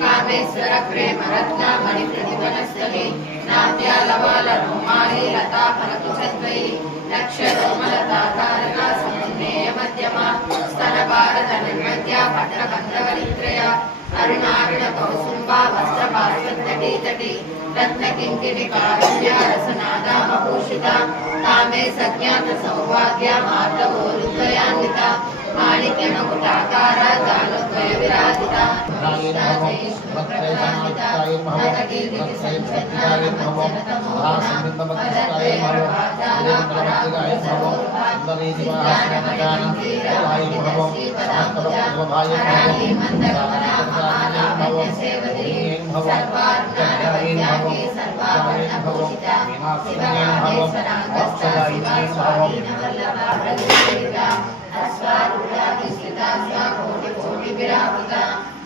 कामेश्वर प्रेम रत्नामणि प्रतिवनस्थले नाट्यालवाल रोमाली लता फलकुचद्वयी लक्ष्यरोमलता तारका समुन्नेय मध्यमा स्तन भारत निर्मद्या पट्टबन्धवलित्रया अरुणारुण कौसुम्बा वस्त्रपार्श्वतटी तटी रत्नकिङ्किणी कारुण्या रसनादामभूषिता कामे सज्ञात सौभाग्या मार्दवोरुद्वयान्विता माणिक्यमकुटाकारा जालद्वय विराजिता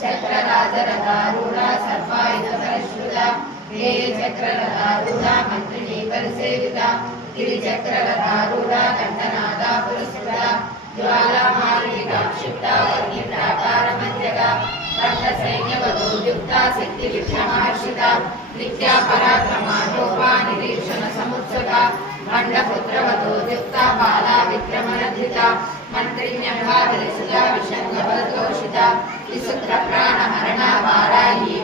चक्रराजरथारूढ़ा सर्वायुधधरश्रुता हे चक्ररथारूढ़ा मंत्रिणी परिसेविता गिरिचक्ररथारूढ़ा दंडनादा पुरस्कृता ज्वालामालिका क्षिप्ता वर्णिताकारमध्यगा भट्टसैन्यवधूयुक्ता सिद्धिविक्षमार्षिता नित्या पराक्रमाटोपा निरीक्षण समुत्सुका भण्डपुत्रवधूयुक्ता बाला विक्रमरथिता मंत्रिण्यभादरिसुता विषङ्गबलतोषिता विसुत्रप्राणहरणा वाराही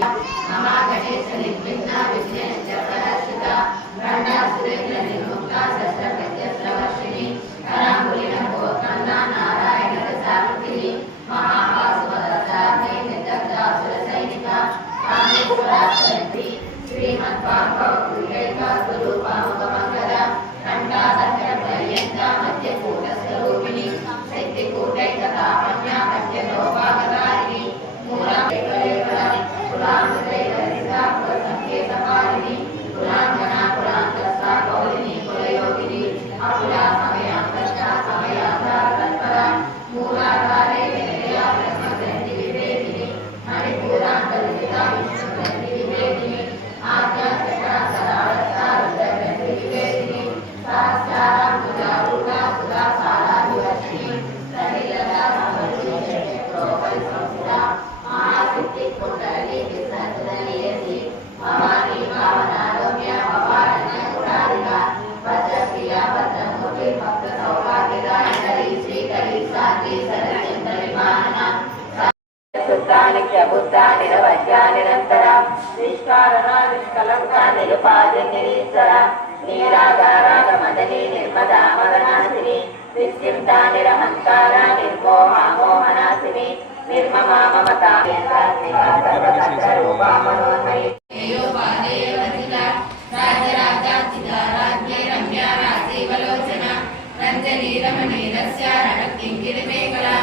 महागणेश निर्विघ्ना विघ्नेश्वरहर्षिता भण्डासुरेन्द्र निर्मुक्ता शस्त्रप्रत्यस्त्रवर्षिणी कराम्बुलिनभोत्कन्ना नारायणरसाकृतिः महावासुवदत्ताग्ने निर्दग्धासुरसैनिका कामेश्वराश्रयन्ती श्रीमद्भागवतैका स्वरूपामुपमङ्गला घण्टाधरपर्यन्ता मध्यकूटस्वरूपिणी शक्तिकूटैकतापन्या मध्यलोभागधारिणी मूलकैकलेवला कुलामृतैकरिता कुलसङ्केतपालिनी कुलाङ्गना कुलान्तस्था कौलिनी कुलयोगिनी अकुला समयान्तस्था समयाधारतत्परा मूलाधारे विनया ब्रह्मग्रन्थिविभेदिनी मणिपूरान्तर्जिता विष्णुग्रन्थिविभेदिनी आज्ञाचक्रा सदावस्था रुद्रग्रन्थिविभेदिनी सहस्राराम्बुजारूढा सुधा साराधिवर्षिणी सलिलता समरुचिचक्रोपरिसंस्थिता महासिद्धिकुण्डलिनी विष्णुतनयसी भवानी भावनारम्या भवारण्यकुटारिका भद्रप्रिया भद्रमूर्ति भक्तसौभाग्यदायिनी श्रीकरी साध्वी सरचन्द्रविमानना बुद्धानि निरवध्या निरन्तरा निष्कारणा निष्कलङ्का निरुपाधिनिरीश्वरा नीरागारागमदनी निर्मदा मदनासिनी निश्चिन्ता निरहङ्कारा निर्मोहा मोहनासिनी निर्ममा ममता सर्वकर्तरूपा मनोन्मयी राजराजाचिता राज्ञे रम्या राजीवलोचना रञ्जनी रमणीरस्या रणकिङ्किणिमेखला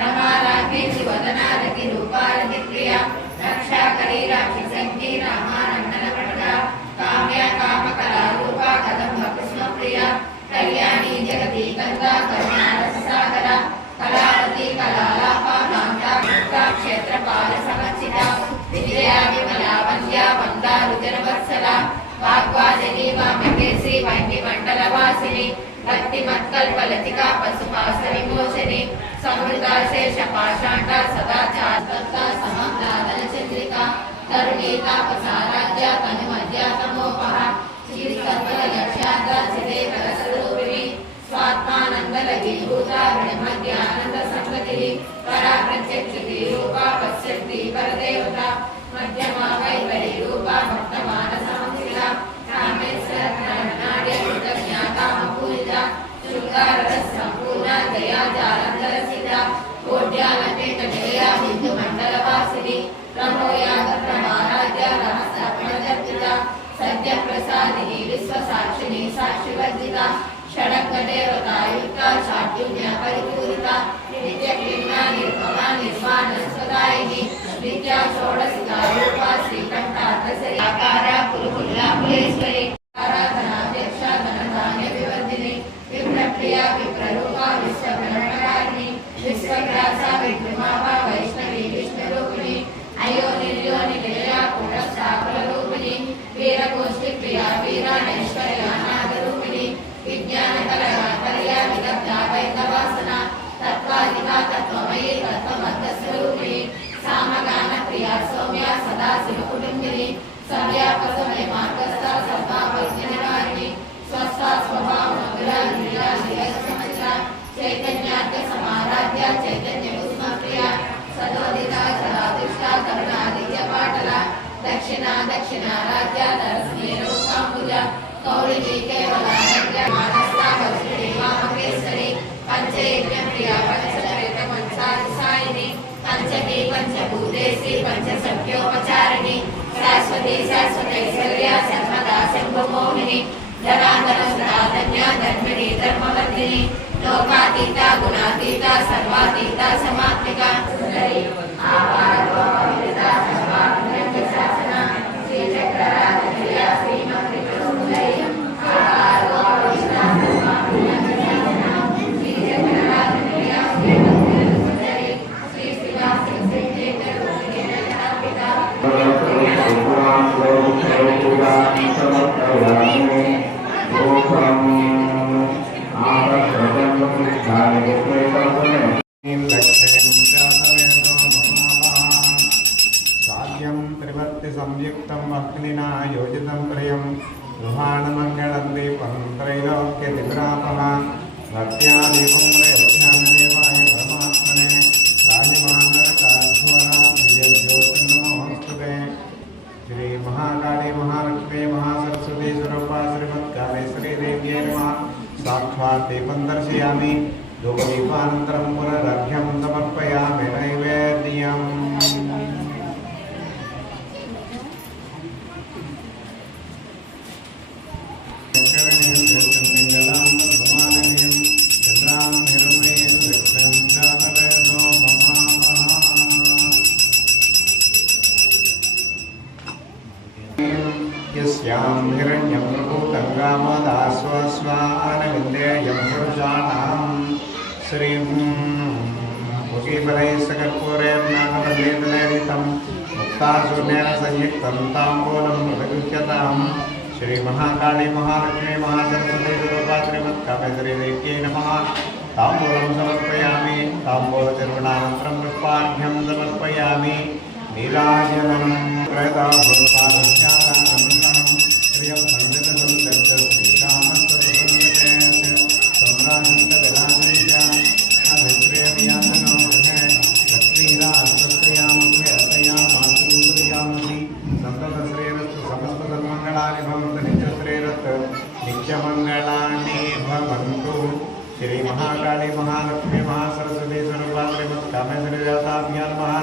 रमाराज्ञे शिवदनारति रूपारति प्रिया रक्षाकरी राक्षसङ्की रामानन्दनपटका काम्या कामकला रूपा कदम्ब कृष्णप्रिया कल्याणी जगती गङ्गा करुणारससागरा कलावती कलालापा कान्ता क्षेत्रपालसमर्चिता विजया विमला वन्द्या वन्दारुजनवत्सला वाग्वादिनी वामिके श्रीवैण्डिमण्डलवासिनी भक्तिमत्कल्पलतिका पशुपाशविमोचनी समृता शेषपाषाण्डा सदाचारदत्ता समग्रादनचन्द्रिका तरुणी तापसाराज्या तनुमद्या तमोपहा श्रीसर्वलक्ष्यादा चिदेकरस्वरूपिणी स्वात्मानन्दलघीभूता ब्रह्मज्ञानन्दसंगतिः परा प्रत्यक्षति रूपा पश्यन्ति परदेवता मध्यमा वैपरी रूपा శృంగారరస సంపూర్ణ దయా జాలంధర సీత కోట్యాలంకేత నిలయ బిందు మండల వాసిని రమోయాగ ప్రమారాధ్య రహస్య సత్య ప్రసాదిని విశ్వ సాక్షిని సాక్షివర్జిత షడంగ దేవతాయుక్త చాట్యున్య పరిపూరిత నిత్య క్లీనా నిర్మమా నిర్వాణ స్వదాయిని నిత్య షోడశిత రూప శ్రీకంఠాదశరి ఆకార పురుకుల్లా పులేశ్వరి ఆరాధనాధ్యక్ష ధనధాన్య వివర్ధిని విప్రప్రియ విప్రరూప విశ్వబ్రహ్మకారిణి విశ్వగ్రాస విద్రుమావ వైష్ణవి విష్ణురూపిణి అయో నిర్యోని నిలయ కూటస్థాకుల రూపిణి వీరగోష్ఠి ప్రియ వీరాణైశ్వర్య నాగరూపిణి విజ్ఞాన కలయ విదగ్ధ వైదవాసన తత్వాధిక తత్వమయీ తత్వమర్థ స్వరూపిణి సామగాన ప్రియ సౌమ్య సదాశివ కుటుంబిని సవ్యాపసమయ మార్గస్థ సర్వాపరిజ్ఞానివారిణి స్వస్థ స్వభావ చైతన్యార్థ సమారాధ్య చైతన్య ప్రియ సదోదిత సదాదిష్ట కరుణాదిత్య పాటల దక్షిణ దక్షిణారాధ్య దర్శనీ రూపాంబుజ కౌళికి కేవల మానస్థ వజ్రుడి వామకేశ్వరి పంచయజ్ఞ ప్రియ పంచరేత పంచాదిసాయిని పంచమి పంచభూతేసి పంచసఖ్యోపచారిణి శాశ్వతి శాశ్వతైశ్వర్య సర్వదా శంభుమోహిని ధనాధన సుధాధన్య ధర్మిణి ధర్మవర్ధిని లోకాతీత గుణాతీత సర్వాతీత సమాత్మిక సుందరి ఆపారగోపవిత సర్వాభినంద శాసన శ్రీచక్రరాజప్రియ శ్రీమంత్రి సుందరి ఆపారగోపవిత సర్వాభినంద శాసన శ్రీచక్రరాజప్రియ శ్రీమంత్రి సుందరి శ్రీ శ్రీవాసి శ్రీచేతరుపిత సాధ్యం త్రివర్తి సంయుక్తం అగ్నినా యోజితం ప్రియం గృహాణమంగళం దీపం త్రైలోక్య దిగ్రాపః భక్త్యా దీపం ప్రయోధ్యానదేవాయ పరమాత్మనే రాజమానరకాధ్వరా దివ్యజ్యోతిర్నమోస్తుతే శ్రీ మహాకాళీ మహాలక్ష్మీ మహాసరస్వతీ స్వరూపా శ్రీమత్కాళేశ్వరీ దేవ్యై నమః సాక్షాత్ దీపం దర్శయామి ధూపదీపానంతరం పునరర్ఘ్యం సమర్పయామి నైవేద్యం यस्यां हिरण्यं प्रभूतं गामदास्वस्वानविन्देयं पुरुषाणां श्रीं मुखीफलैस्सकर्पूरेर्नागवल्लीतलेरितं मुक्तासुर्णेन संयुक्तं ताम्बूलं मृदगुह्यतां श्रीमहाकाली महालक्ष्मी महासरस्वती स्वरूपा श्रीमत्कामेश्वरीदेव्यै नमः ताम्बूलं समर्पयामि ताम्बूलचर्वणानन्तरं पुष्पार्घ्यं समर्पयामि नीराजनं प्रदाभूत्पादस्यानं प्रियं पण्डितं दत्तश्रीकामस्वरूपं सम्राजन्तविराजञ्च अभिप्रेयव्यासनो गृहे लक्ष्मीराजस्त्रियामुख्यतया मातृयामसि सन्ततश्रेरस्तु समस्तसन्मङ्गलानि भवन्तु नित्यश्रेरस्तु नित्यमङ्गलानि भवन्तु श्री महाकाली महालक्ष्मी महासरस्वती स्वरूपा श्रीमत्कामेश्वरीदेवताभ्यां नमः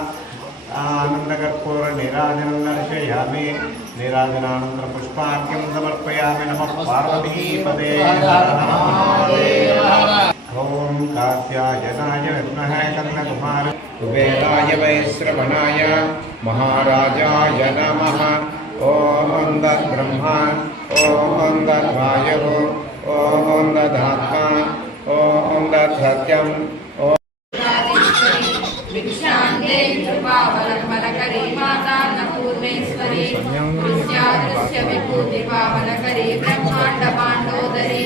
आनंदकर्पूर निराजनं दर्शयामि निराजनानन्तरं पुष्पार्घ्यं समर्पयामि नमः पार्वतीपदे ओम कात्यायनाय विद्महे कन्दकुमार कुबेराय वैश्रवणाय महाराजाय नमः ओम तद्ब्रह्मा ओम तद्वायुः ओम तदात्मा ओम तत्सत्यम् भिक्षान्ते कृपावलम्बनकरी माता पूर्णेश्वरी दृश्य विभूति पावनकरी ब्रह्मांड पांडोदरी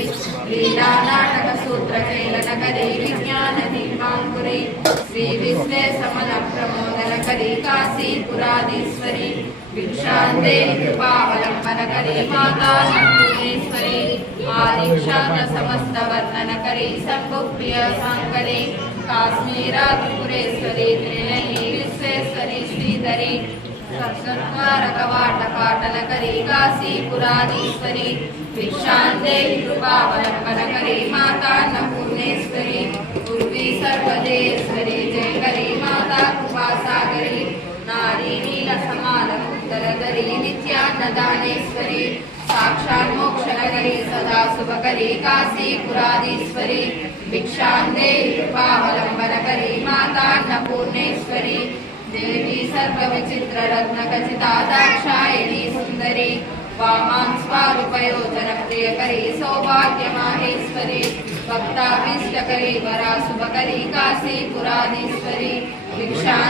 लीला नाटक सूत्र चैलनकरी विज्ञान दीपांकुरी श्री विश्वे समन प्रमोदनकरी काशी पुराधीश्वरी भिक्षान्ते कृपावलम्बनकरी माता पूर्णेश्वरी आदिक्षान समस्त वर्णनकरी शंभुप्रिय सांकरी काश्मीरा त्रिपुरेश्वरी त्रिनयनी विश्वेश्वरी श्रीधरी सत्सत्कार कवाट पाटलकरी काशी पुराधीश्वरी भिक्षान्ते कृपावलम्बनकरी माता माता अन्नपूर्णेश्वरी पूर्वी सर्वदेश्वरी जय करी माता कृपा सागरी नारी नील समालकुंतलधरी नित्यान्नदानेश्वरी साक्षात् मोक्षनगरी सदा शुभकरी काशी पुराधीश्वरी भिक्षान्देहि कृपावलम्बनकरी माता अन्नपूर्णेश्वरी देवी सर्वविचित्र रत्न खचिता दाक्षायणी सुंदरी वामां स्वारूपयोजन प्रियकरी सौभाग्य माहेश्वरी भक्ताभीष्टकरी वरा शुभकरी काशी पुराधीश्वरी भिक्षां